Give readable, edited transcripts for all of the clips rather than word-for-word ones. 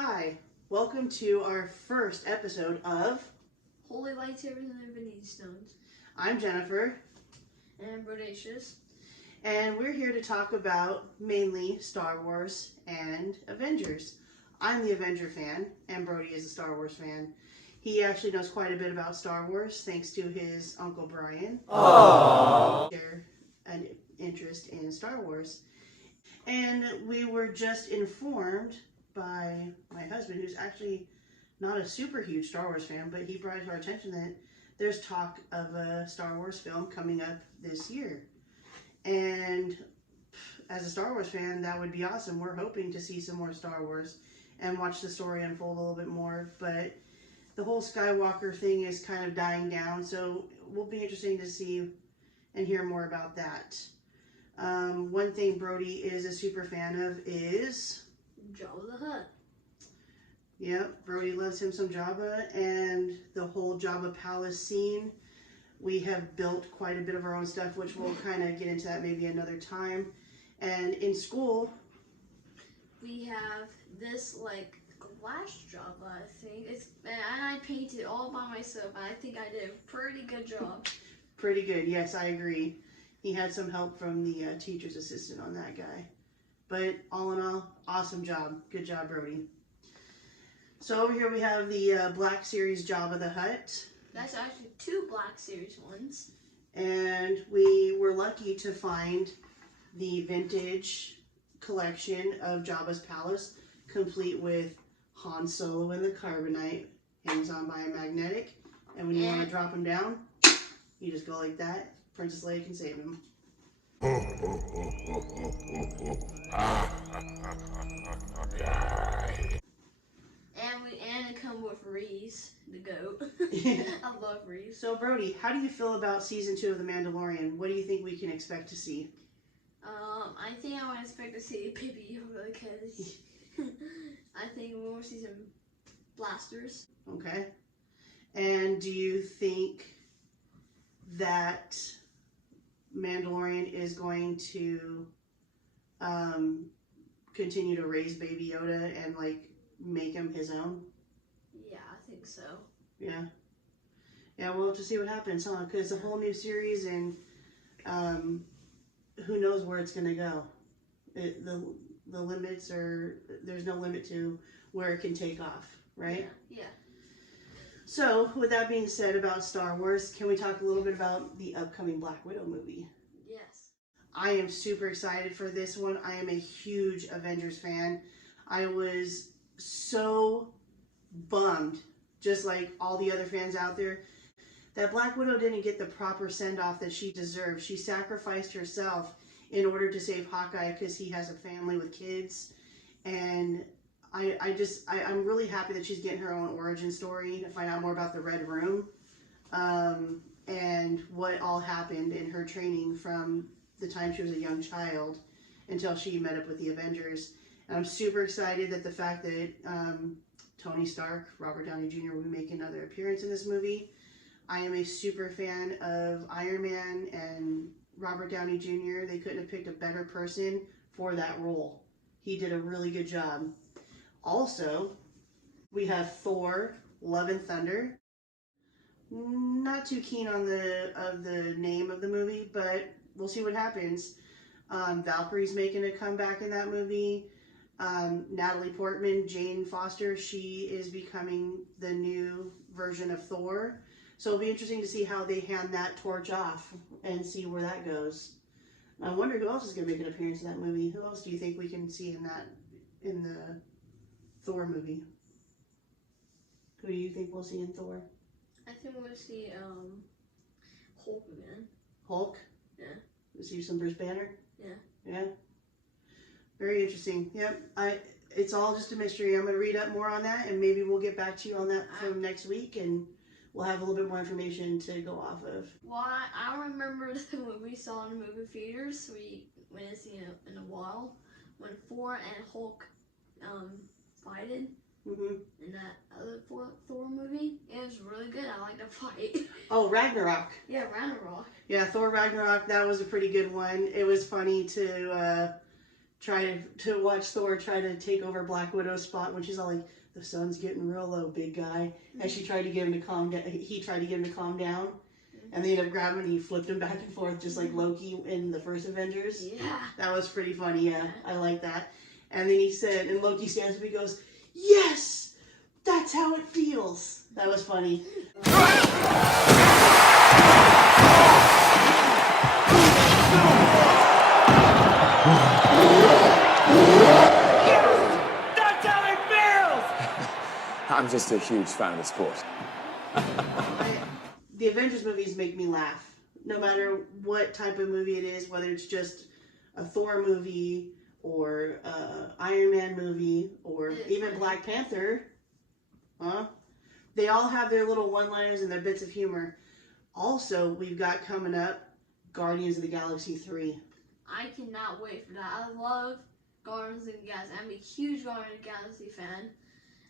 Hi, welcome to our first episode of Holy Lightsabers and Infinity Stones. I'm Jennifer. And I'm Bodacious. And we're here to talk about mainly Star Wars and Avengers. I'm the Avenger fan, and Brody is a Star Wars fan. He actually knows quite a bit about Star Wars thanks to his Uncle Brian. Aww. Share an interest in Star Wars. And we were just informed by my husband, who's actually not a super huge Star Wars fan, but he brought to our attention that there's talk of a Star Wars film coming up this year. And as a Star Wars fan, that would be awesome. We're hoping to see some more Star Wars and watch the story unfold a little bit more, but the whole Skywalker thing is kind of dying down, so it will be interesting to see and hear more about that. One thing Brody is a super fan of is Jabba the Hutt. Yep, Brody loves him some Jabba, and the whole Jabba Palace scene. We have built quite a bit of our own stuff, which we'll kind of get into that maybe another time. And in school, we have this glass Jabba, I think. And I painted all by myself. I think I did a pretty good job. Pretty good, yes, I agree. He had some help from the teacher's assistant on that guy. But all in all, awesome job. Good job, Brody. So over here we have the Black Series Jabba the Hutt. That's actually two Black Series ones. And we were lucky to find the vintage collection of Jabba's Palace, complete with Han Solo and the Carbonite, hangs on by a magnetic. And when you want to drop him down, you just go like that. Princess Leia can save him. And it comes with Reese, the goat. Yeah. I love Reese. So Brody, how do you feel about season 2 of The Mandalorian? What do you think we can expect to see? I think I would expect to see Baby Yoda because I think we will see some blasters. Okay. And do you think that Mandalorian is going to continue to raise Baby Yoda and make him his own? Yeah, I think so. Yeah. Yeah, we'll have to see what happens, huh? Because it's a whole new series, and who knows where it's going to go. The limits are, there's no limit to where it can take off, right? Yeah. So, with that being said about Star Wars, can we talk a little bit about the upcoming Black Widow movie? Yes. I am super excited for this one. I am a huge Avengers fan. I was so bummed, just like all the other fans out there, that Black Widow didn't get the proper send-off that she deserved. She sacrificed herself in order to save Hawkeye because he has a family with kids. And I'm really happy that she's getting her own origin story to find out more about the Red Room and what all happened in her training from the time she was a young child until she met up with the Avengers. And I'm super excited that the fact that Tony Stark, Robert Downey Jr. will be making another appearance in this movie. I am a super fan of Iron Man and Robert Downey Jr. They couldn't have picked a better person for that role. He did a really good job. Also, we have Thor, Love and Thunder. Not too keen on the name of the movie, but we'll see what happens. Valkyrie's making a comeback in that movie. Natalie Portman, Jane Foster, she is becoming the new version of Thor. So it'll be interesting to see how they hand that torch off and see where that goes. I wonder who else is going to make an appearance in that movie. Who else do you think we can see in the Thor movie? Who do you think we'll see in Thor? I think we'll see Hulk again. Hulk? Yeah. We'll see some Bruce Banner? Yeah. Yeah. Very interesting. Yep. It's all just a mystery. I'm going to read up more on that, and maybe we'll get back to you on that from next week, and we'll have a little bit more information to go off of. Well, I remember what we saw in the movie theaters. We didn't see it in a while when Thor and Hulk fighted in that other Thor movie. It was really good. I liked the fight. Oh, Ragnarok. Yeah, Ragnarok. Yeah, Thor Ragnarok. That was a pretty good one. It was funny to try to watch Thor try to take over Black Widow's spot when she's all like, the sun's getting real low, big guy. And she tried to get him to calm down. He tried to get him to calm down. And they ended up grabbing him and he flipped him back and forth just like Loki in the first Avengers. Yeah. That was pretty funny, yeah. I like that. And then he said, and Loki stands up and he goes, yes! That's how it feels. That was funny. That's how it feels! I'm just a huge fan of the sport. The Avengers movies make me laugh. No matter what type of movie it is, whether it's just a Thor movie or Iron Man movie or even Black Panther. They all have their little one-liners and their bits of humor. Also, we've got coming up Guardians of the Galaxy 3. I cannot wait for that. I love Guardians of the Galaxy. I'm a huge Guardians of the Galaxy fan.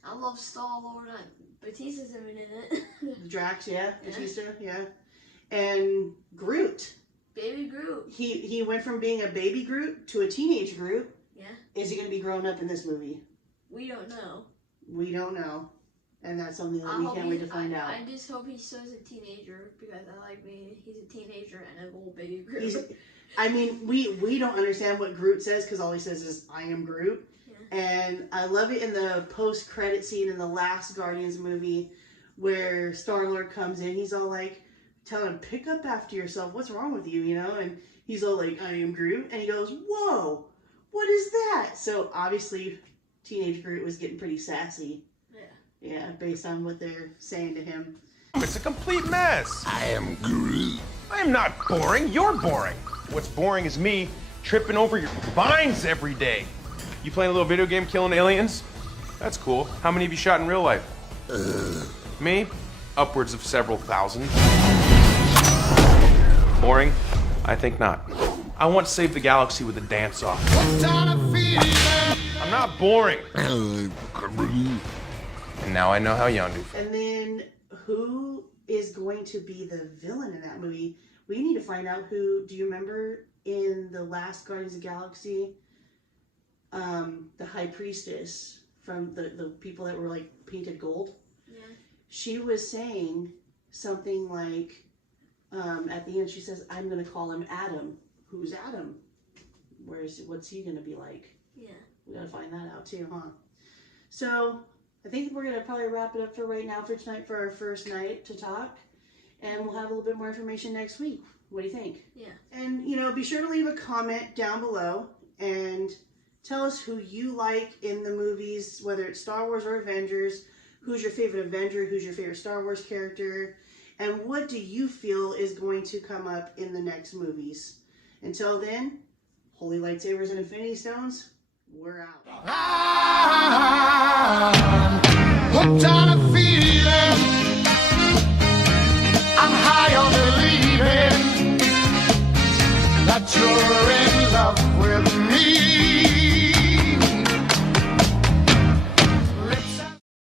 I love Star-Lord. Batista's even in it. Drax, yeah. Batista, yeah. And Groot. Baby Groot. He went from being a baby Groot to a teenage Groot. Yeah. Is he going to be grown up in this movie? We don't know. We don't know. And that's something that we can't wait to find out. I just hope he still is a teenager because I like being he's a teenager and a little baby Groot. We don't understand what Groot says because all he says is, I am Groot. Yeah. And I love it in the post-credit scene in the last Guardians movie where Star-Lord comes in. He's all like, telling him, pick up after yourself. What's wrong with you, you know? And he's all like, I am Groot. And he goes, whoa, what is that? So obviously, teenage Groot was getting pretty sassy. Yeah, based on what they're saying to him. It's a complete mess. I am Groot. I am not boring. You're boring. What's boring is me tripping over your vines every day. You playing a little video game killing aliens? That's cool. How many have you shot in real life? Me? Upwards of several thousand. Boring? I think not. I want to save the galaxy with a dance-off. I'm not boring. And now I know how Yondu feels. And then who is going to be the villain in that movie? We need to find out who. Do you remember in the last Guardians of the Galaxy, the High Priestess from the people that were like painted gold? Yeah. She was saying something like, at the end she says, I'm going to call him Adam. Who's Adam? What's he going to be like? Yeah. We got to find that out too, huh? So I think we're going to probably wrap it up for right now for tonight for our first night to talk. And we'll have a little bit more information next week. What do you think? Yeah. And, be sure to leave a comment down below and tell us who you like in the movies, whether it's Star Wars or Avengers. Who's your favorite Avenger? Who's your favorite Star Wars character? And what do you feel is going to come up in the next movies? Until then, holy lightsabers and infinity stones, we're out. Hooked on a feeling, I'm high on believing that you're in love with me.